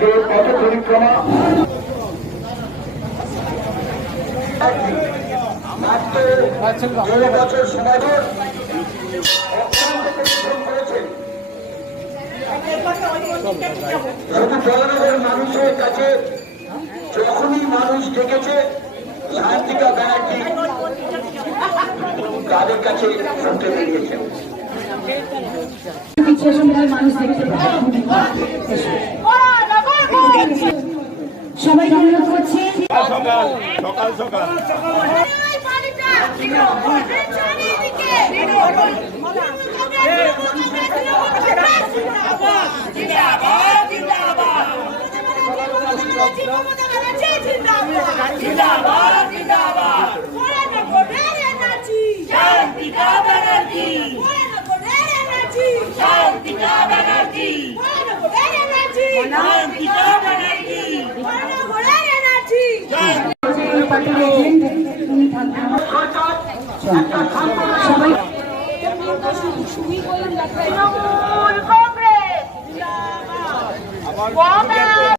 যে পথ পরিক্রমা মাত্র ১৬ বছর সময় করেছেন। শুধু জয়নগর মানুষের কাছে যখনই মানুষ ডেকেছে শান্তিকা ব্যানার্জি তাদের কাছে শুনতে বেরিয়েছেন। সবাই অনুরোধ করছি সকাল সকাল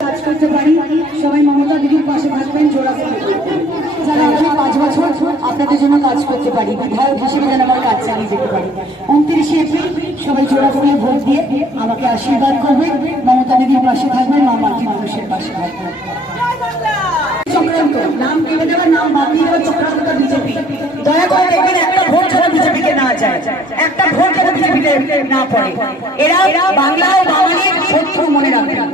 কাজ করতে পারি। সবাই মমতা দিদির পাশে থাকবেন জোড়া করে। যারা আগামী 5 বছর আপনাদের জন্য কাজ করতে পারি, বিধায়ক হিসেবে যেন আমার কাজ চালিয়ে যেতে পারি। 29শে এপ্রিল সবাই জোড়া ফুলে ভোট দিয়ে আমাকে আশীর্বাদ করবেন, মমতা দিদির পাশে থাকবেন, মা মাটি মানুষের পাশে থাকবেন। চক্রান্ত নাম কেটে দেওয়ার, নাম বাদ দিয়ে দেওয়ার চক্রান্ত বিজেপি। দয়া করে দেখবেন একটা ভোট যেন বিজেপিকে না যায়, একটা ভোট যেন বিজেপিতে না পড়ে। এরা বাংলা ও বাঙালির শত্রু, মনে রাখবেন।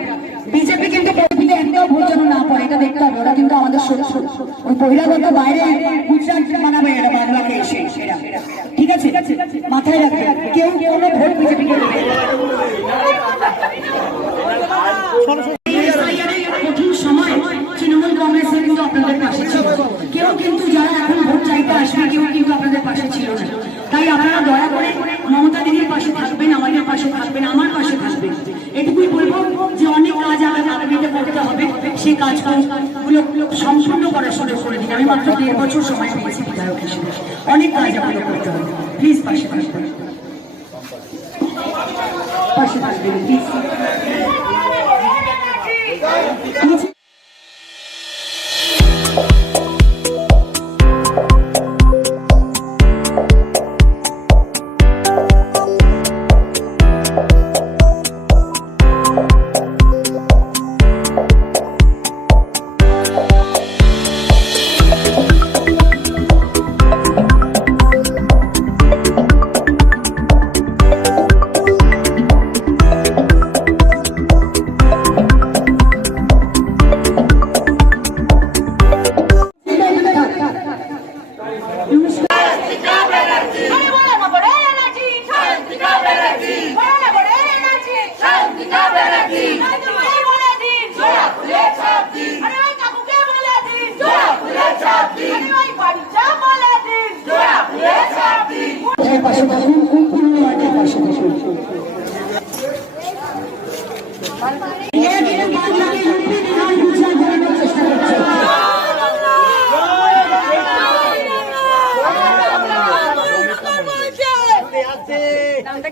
বিজেপি কিন্তু বিজেপিতে একটাও ভোট যেন না পড়ে, এটা দেখতে হবে। ওরা কিন্তু আমাদের শত্রু, ওই বহিরাগত বাইরে গুজরাট বানাবে এরা বাংলাকে এসে, এরা ঠিক আছে, মাথায় রাখবেন। কেউ কোনো ভোট বিজেপিকে দেবে কঠিন সময় তৃণমূল কংগ্রেসের কিন্তু আপনাদের পাশে ছিল। কেউ কিন্তু যারা এখন ভোট চাইতে আসবে কেউ কিন্তু আপনাদের পাশে ছিল না। তাই আপনারা দয়া করে মমতা দিদির পাশে থাকবেন, আমাদের পাশে থাকবেন, আমার পাশে থাকবেন। এটুকুই বলবো যে অনেক কাজ আগামীতে করতে হবে, সেই কাজগুলো সম্পূর্ণ করার সুযোগ করে দিন। আমি মাত্র 1.5 বছর সময় পেয়েছি বিধায়ক হিসেবে, অনেক কাজ আমাদের করতে হবে। প্লিজ পাশে থাকবেন, পাশে থাকবেন প্লিজ।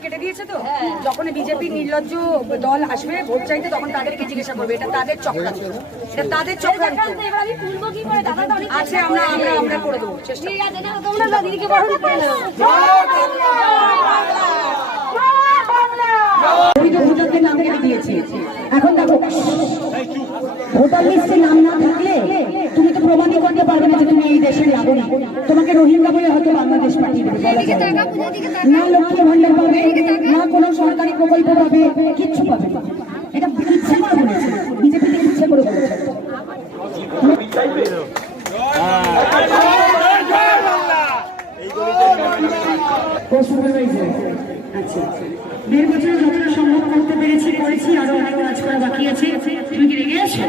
কেটে দিয়েছে তো, যখন বিজেপি নির্লজ্জ দল আসবে ভোট চাইতে তখন তাদেরকে জিজ্ঞাসা করবে। এটা তাদের চক্রান্ত, এটা তাদের চক্রান্ত আছে। আমরা করে দেবো চেষ্টা। ভোটারদের নাম কেটে দিয়েছি। এখন দেখো, ভোটার লিস্টে নাম না থাকলে তুমি তো প্রমাণই করতে পারবে না যে তুমি এই দেশের নাগরিক। তোমাকে রোহিঙ্গা বলে হয়তো বাংলাদেশ পাঠিয়ে দেবে, না লক্ষ্মী ভান্ডার পাবে, না কোনো সরকারি প্রকল্প পাবে, কিচ্ছু পাবে না। এটা ইচ্ছে করে বলেছে, বিজেপি ইচ্ছে করে বলেছে। আচ্ছা, 1.5 বছর যতটা সম্ভব করতে পেরেছি করেছি, আরো কাজ করা বাকি আছে। তুমি কি রেগে আছো?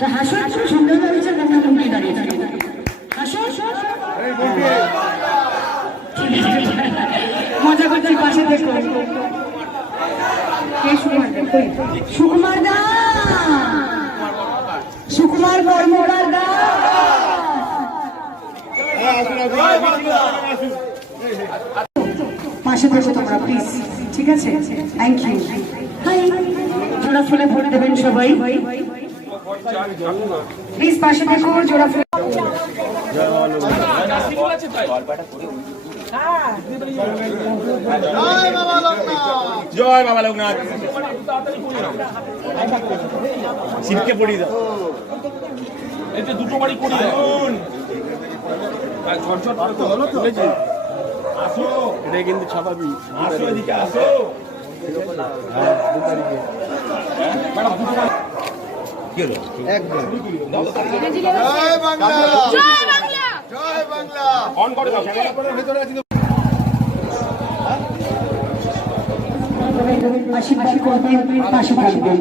তো হাসো, একটু সন্দেহ হয়েছে গঙ্গা মন্দির দাঁড়িয়ে হাসো, মজা করছি, পাশে দেখো। সুকুমার দা, সুকুমার কর্মকার দা, পাশে বসে তোমরা প্লিজ, ঠিক আছে? Thank you. জোড়া ফুলে ভোট দেবেন সবাই। প্লিজ পাশে থেকো, জোড়া ফুলে। জয় বাবা লোকনাথ শিবকে পড়িয়ে দাও এতে দুটো বাড়ি করি আসো এটা কিন্তু ছাপাবি আসো এদিকে আসো একদম অন করে দাও আশীর্বাদ করবেন, পাশে থাকবেন।